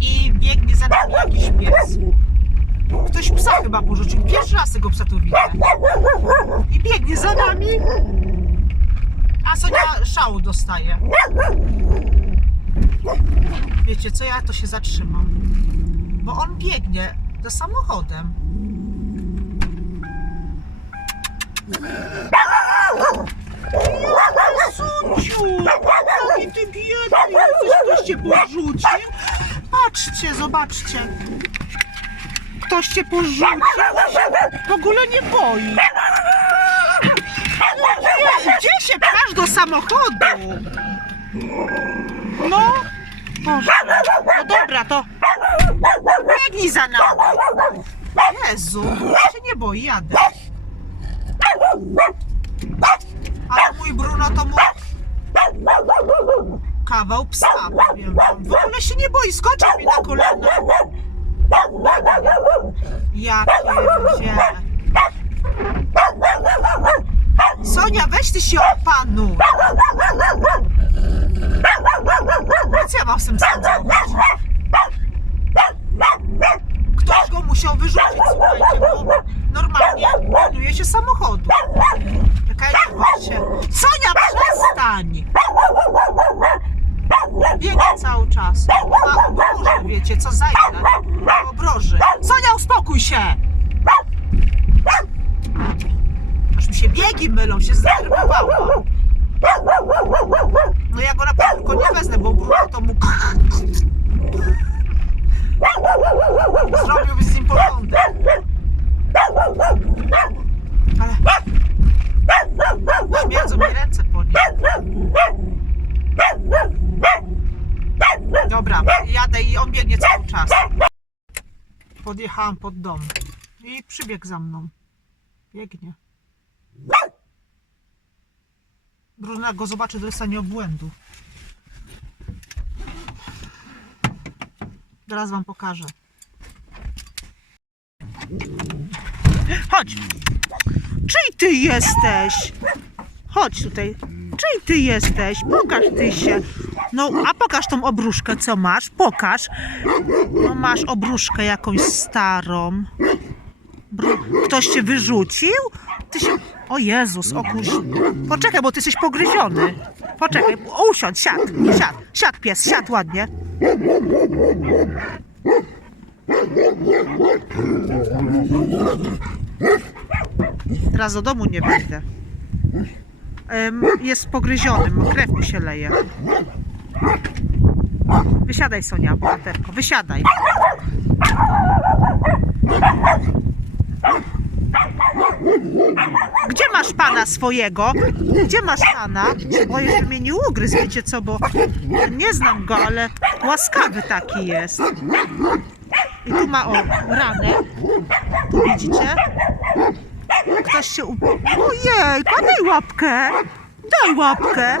I biegnie za nami jakiś pies. Ktoś psa chyba porzucił. Pierwszy raz tego psa tu widzę. I biegnie za nami. A Sonia szału dostaje. Wiecie co, ja to się zatrzymam. Bo on biegnie za samochodem. Suciu! Jaki ty biedny jesteś, ktoś cię porzucił? Patrzcie, zobaczcie. Ktoś cię porzucił, w ogóle nie boi. Gdzie się pchasz do samochodu? No, Boże. No dobra, to biegnij za nami. Jezu, ja się nie boi, jadę. Ale mój Bruno to mój kawał psa, powiem wam. W ogóle się nie boi, skoczył mi na kolana. Ja. Sonia, weź ty się opanuj. Co ja mam z tym psem zrobić? Ktoś go musiał wyrzucić, słuchajcie, bo normalnie pilnuje się samochodu. Czekajcie, właśnie. Sonia, przestań! Biega cały czas. Ma obroże, wiecie, co zajdę. Ma obroży. Sonia, uspokój się! Aż mi się biegi mylą, się zdenerwowała. No ja go na pewno nie wezmę, bo Bruno to mu... Zrobiłby z nim porządek. Ale... Śmierdzą mi ręce po nim. Dobra, jadę i on biegnie cały czas. Podjechałam pod dom i przybiegł za mną. Biegnie. Bruna go zobaczy, dostanie obłędu. Teraz wam pokażę. Chodź! Czyj ty jesteś? Chodź tutaj. Czyj ty jesteś? Pokaż ty się. No, a pokaż tą obruszkę, co masz. Pokaż. No, masz obruszkę jakąś starą. Ktoś cię wyrzucił? Ty się... O Jezus, o. Poczekaj, bo ty jesteś pogryziony. Poczekaj, usiądź, siad, siad, siad pies, siad ładnie. Teraz do domu nie. Em, Jest pogryziony, krew mi się leje. Wysiadaj Sonia, bohaterko, wysiadaj. Gdzie masz pana swojego? Gdzie masz pana? Boję, że mnie nie ugryzł, wiecie co, bo nie znam go, ale łaskawy taki jest. I tu ma o ranę. Tu widzicie? Ktoś się. Ojej, daj łapkę. Daj łapkę.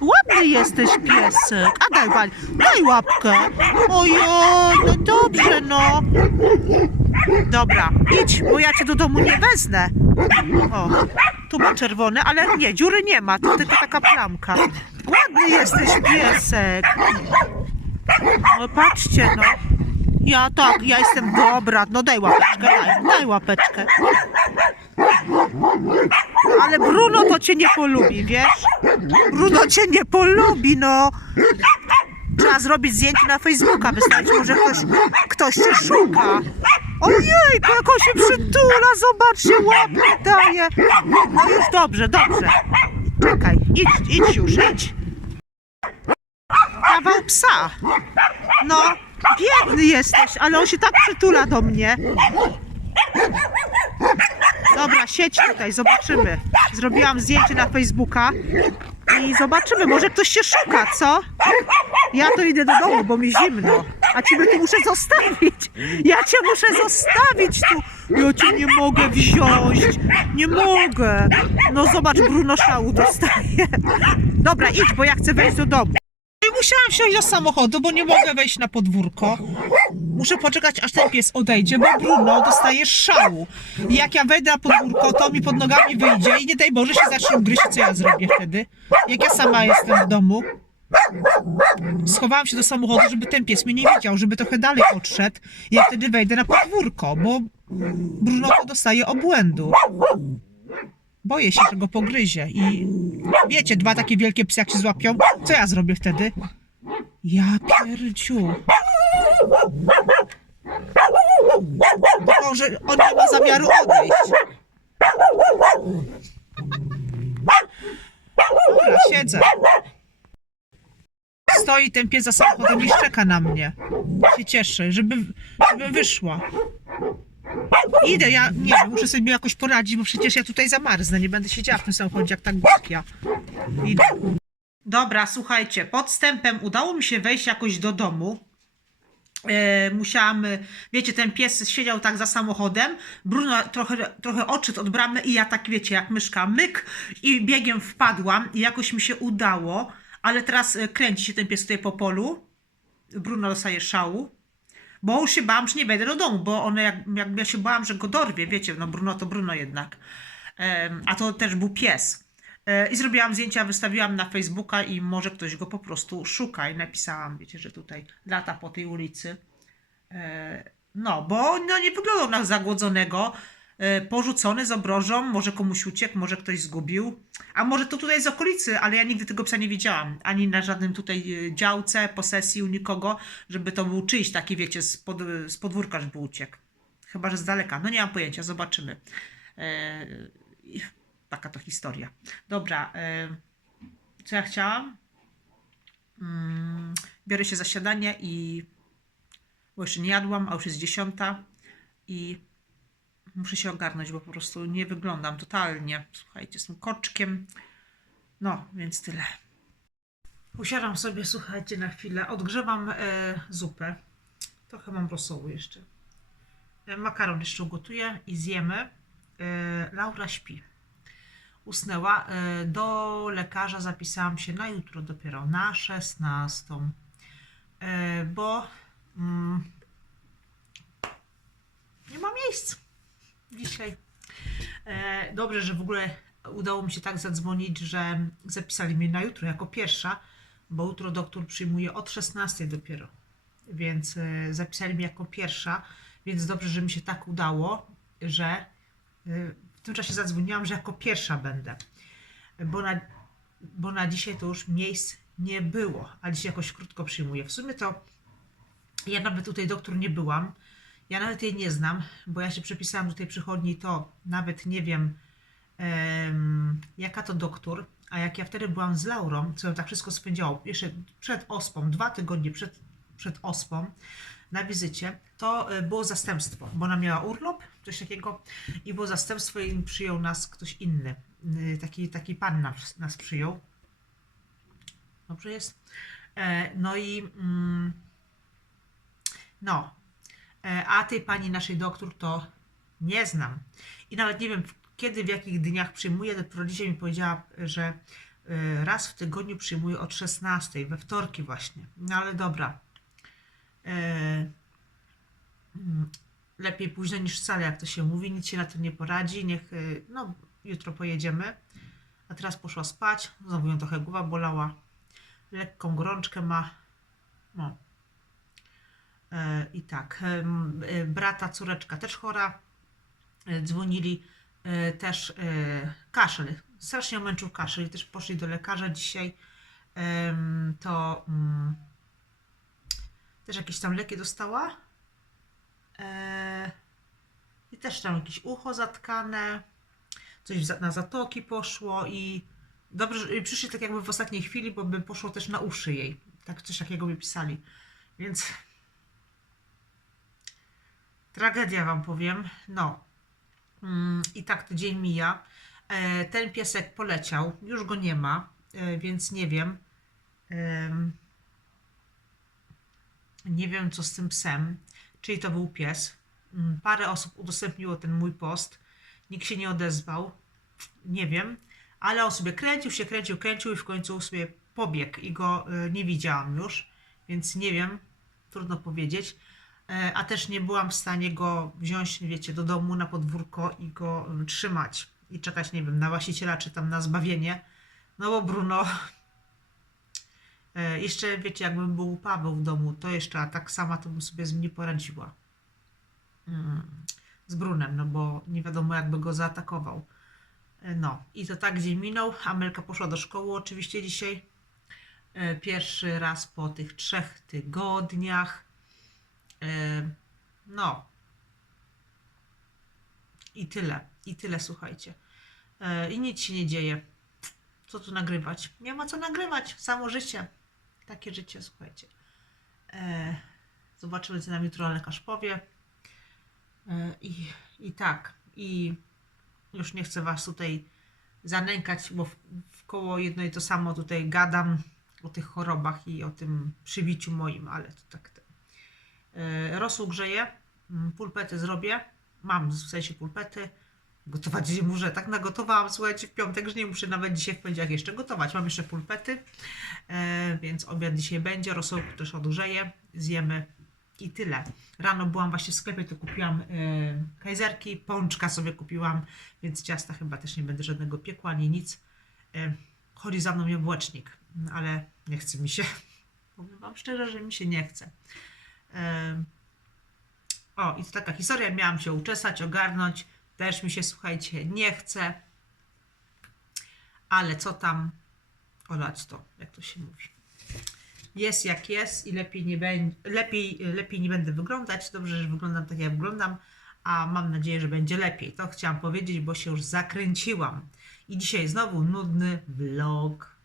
Ładny jesteś piesek. A daj, daj, daj łapkę. Ojej, no dobrze, no. Dobra, idź, bo ja cię do domu nie wezmę. O, tu ma czerwone, ale nie, dziury nie ma, to tylko taka plamka. Ładny jesteś piesek. No patrzcie, no. Ja tak, ja jestem dobra. No daj łapeczkę, daj, daj łapeczkę. Ale Bruno to cię nie polubi, wiesz? Bruno cię nie polubi, no. Trzeba zrobić zdjęcie na Facebooka, wystarczy może ktoś, ktoś cię szuka. Ojejku, jak on się przytula, zobaczcie, łapkę daje. No już dobrze, dobrze. Czekaj, idź, idź już, idź. Kawał psa. No, biedny jesteś, ale on się tak przytula do mnie. Siedź tutaj, zobaczymy. Zrobiłam zdjęcie na Facebooka i zobaczymy, może ktoś się szuka, co? Ja to idę do domu, bo mi zimno. A ciebie tu muszę zostawić. Ja cię muszę zostawić tu. Ja cię nie mogę wziąć. Nie mogę. No zobacz, Bruno szału dostaje. Dobra, idź, bo ja chcę wejść do domu. I musiałam wsiąść do samochodu, bo nie mogę wejść na podwórko. Muszę poczekać, aż ten pies odejdzie, bo Bruno dostaje szału. I jak ja wejdę na podwórko, to mi pod nogami wyjdzie i nie daj Boże się zacznie gryźć, co ja zrobię wtedy. Jak ja sama jestem w domu. schowałam się do samochodu, żeby ten pies mnie nie widział, żeby trochę dalej odszedł. Ja wtedy wejdę na podwórko, bo Bruno to dostaje obłędu. Boję się, że go pogryzie i wiecie, dwa takie wielkie psy jak się złapią, co ja zrobię wtedy? Ja pierdziu. Tylko, że on nie ma zamiaru odejść. Dobra, siedzę. Stoi ten pies za samochodem i czeka na mnie. Się cieszę, żeby, żeby wyszła. Idę, ja nie wiem, muszę sobie jakoś poradzić, bo przecież ja tutaj zamarznę. Nie będę siedziała w tym samochodzie jak tak ja. Idę. Dobra, słuchajcie, podstępem udało mi się wejść jakoś do domu. E, musiałam, e, wiecie, ten pies siedział tak za samochodem, Bruno trochę, trochę odszedł od bramy i ja tak, wiecie, jak myszka, myk i biegiem wpadłam i jakoś mi się udało, ale teraz e, kręci się ten pies tutaj po polu, Bruno dostaje szału, bo już się bałam, że nie wejdę do domu, bo one, jak, jak ja się bałam, że go dorwie, wiecie, no Bruno to Bruno jednak, Em, a to też był pies. E, I zrobiłam zdjęcia, wystawiłam na Facebooka i może ktoś go po prostu szuka. I napisałam, wiecie, że tutaj lata po tej ulicy. E, No, bo no, nie wyglądał na zagłodzonego. E, Porzucony z obrożą, może komuś uciekł, może ktoś zgubił. A może to tutaj z okolicy, ale ja nigdy tego psa nie widziałam. Ani na żadnym tutaj działce, posesji u nikogo, żeby to był czyjś taki, wiecie, z, pod, z podwórka, żeby uciekł. Chyba, że z daleka. No nie mam pojęcia, zobaczymy. Taka to historia. Dobra, e, co ja chciałam? Mm, biorę się za siadanie i bo jeszcze nie jadłam, a już jest dziesiąta i muszę się ogarnąć, bo po prostu nie wyglądam totalnie. Słuchajcie, tym koczkiem. No, więc tyle. Usiadam sobie, słuchajcie, na chwilę. Odgrzewam e, zupę. Trochę mam rosołu jeszcze. E, makaron jeszcze ugotuję i zjemy. E, Laura śpi. Usnęła. E, Do lekarza zapisałam się na jutro dopiero, na 16. E, Bo mm, nie ma miejsc dzisiaj. E, Dobrze, że w ogóle udało mi się tak zadzwonić, że zapisali mnie na jutro jako pierwsza, bo jutro doktor przyjmuje od 16 dopiero. Więc zapisali mnie jako pierwsza, więc dobrze, że mi się tak udało, że w tym czasie zadzwoniłam, że jako pierwsza będę. Bo na, bo na dzisiaj to już miejsc nie było, a dzisiaj jakoś krótko przyjmuję. W sumie to ja nawet tutaj doktor nie byłam. Ja nawet jej nie znam, bo ja się przepisałam do tej przychodni, to nawet nie wiem, em, jaka to doktor. A jak ja wtedy byłam z Laurą, co tak wszystko spędziało, jeszcze przed ospą, dwa tygodnie przed, przed ospą na wizycie, to e, było zastępstwo, bo ona miała urlop, coś takiego, i było zastępstwo i przyjął nas ktoś inny. Y, Taki, taki pan nas, nas przyjął. Dobrze jest? E, No i mm, no, E, a tej pani naszej doktor to nie znam. I nawet nie wiem, kiedy, w jakich dniach przyjmuje. Dopiero mi powiedziała, że e, raz w tygodniu przyjmuje od 16, we wtorki właśnie. No ale dobra. E, mm, Lepiej późno niż wcale, jak to się mówi. Nic się na to nie poradzi. Niech, e, no, jutro pojedziemy. A teraz poszła spać. Znowu ją trochę głowa bolała. Lekką gorączkę ma. No, E, I tak, brata, córeczka też chora. Dzwonili też kaszel. Strasznie męczył kaszel i też poszli do lekarza dzisiaj. To mm, też jakieś tam leki dostała. E, I też tam jakieś ucho zatkane. Coś na zatoki poszło i dobrze, że przyszli tak jakby w ostatniej chwili, bo by poszło też na uszy jej. Tak coś takiego by pisali. Więc Tragedia wam powiem. No. Mm, I tak to dzień mija. E, Ten piesek poleciał, już go nie ma, e, więc nie wiem. Em, Nie wiem, co z tym psem. Czyli to był pies. Mm, Parę osób udostępniło ten mój post. Nikt się nie odezwał. Nie wiem. Ale on sobie kręcił się, kręcił, kręcił i w końcu sobie pobiegł i go e, nie widziałam już. Więc nie wiem. Trudno powiedzieć. E, a też nie byłam w stanie go wziąć, wiecie, do domu na podwórko i go mm, trzymać i czekać, nie wiem, na właściciela czy tam na zbawienie. No bo Bruno E, jeszcze wiecie, jakbym był Paweł w domu, to jeszcze, a tak sama to bym sobie z nim nie poradziła. Mm, z Brunem, no bo nie wiadomo, jakby go zaatakował. E, No, i to tak dzień minął. Amelka poszła do szkoły oczywiście dzisiaj. E, Pierwszy raz po tych trzech tygodniach. E, No. I tyle. I tyle, słuchajcie. E, I nic się nie dzieje. Co tu nagrywać? Nie ma co nagrywać. Samo życie. Takie życie, słuchajcie. E, Zobaczymy, co nam jutro lekarz powie. E, I, I tak. I już nie chcę Was tutaj zanękać, bo w, w koło jedno i to samo tutaj gadam o tych chorobach i o tym przybiciu moim, ale to tak. to. E, Rosół grzeje, pulpety zrobię, mam w sensie pulpety, gotować nie muszę, tak nagotowałam, słuchajcie, w piątek, że nie muszę nawet dzisiaj w poniedziałek jeszcze gotować, mam jeszcze pulpety, e, więc obiad dzisiaj będzie, rosołku też odgrzeje, zjemy i tyle. Rano byłam właśnie w sklepie, to kupiłam e, kajzerki, pączka sobie kupiłam, więc ciasta chyba też nie będę żadnego piekła, ani nic. E, chodzi za mną jabłecznik, ale nie chce mi się. Powiem Wam szczerze, że mi się nie chce. E, o, i to taka historia, miałam się uczesać, ogarnąć, też mi się, słuchajcie, nie chce. Ale co tam, olać to, jak to się mówi jest jak jest i lepiej nie, będzie, lepiej, lepiej nie będę wyglądać. Dobrze, że wyglądam tak, jak wyglądam, a mam nadzieję, że będzie lepiej. To chciałam powiedzieć, bo się już zakręciłam. I dzisiaj znowu nudny vlog.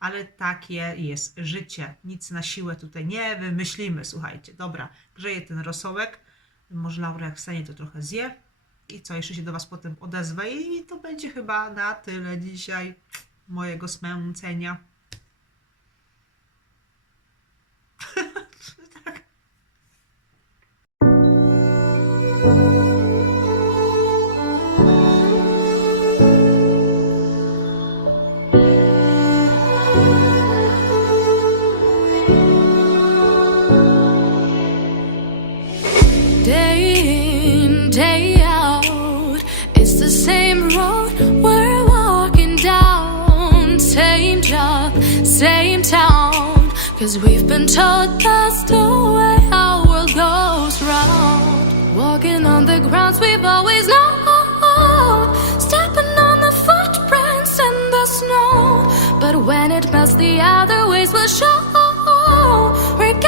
Ale takie jest życie. Nic na siłę tutaj nie wymyślimy. Słuchajcie, dobra, grzeje ten rosołek. Może Laura jak wstanie, to trochę zje. I co, jeszcze się do Was potem odezwę. I to będzie chyba na tyle dzisiaj mojego smęcenia. Told us the way our world goes round. Walking on the grounds we've always known. Stepping on the footprints in the snow. But when it melts, the other ways will show. We're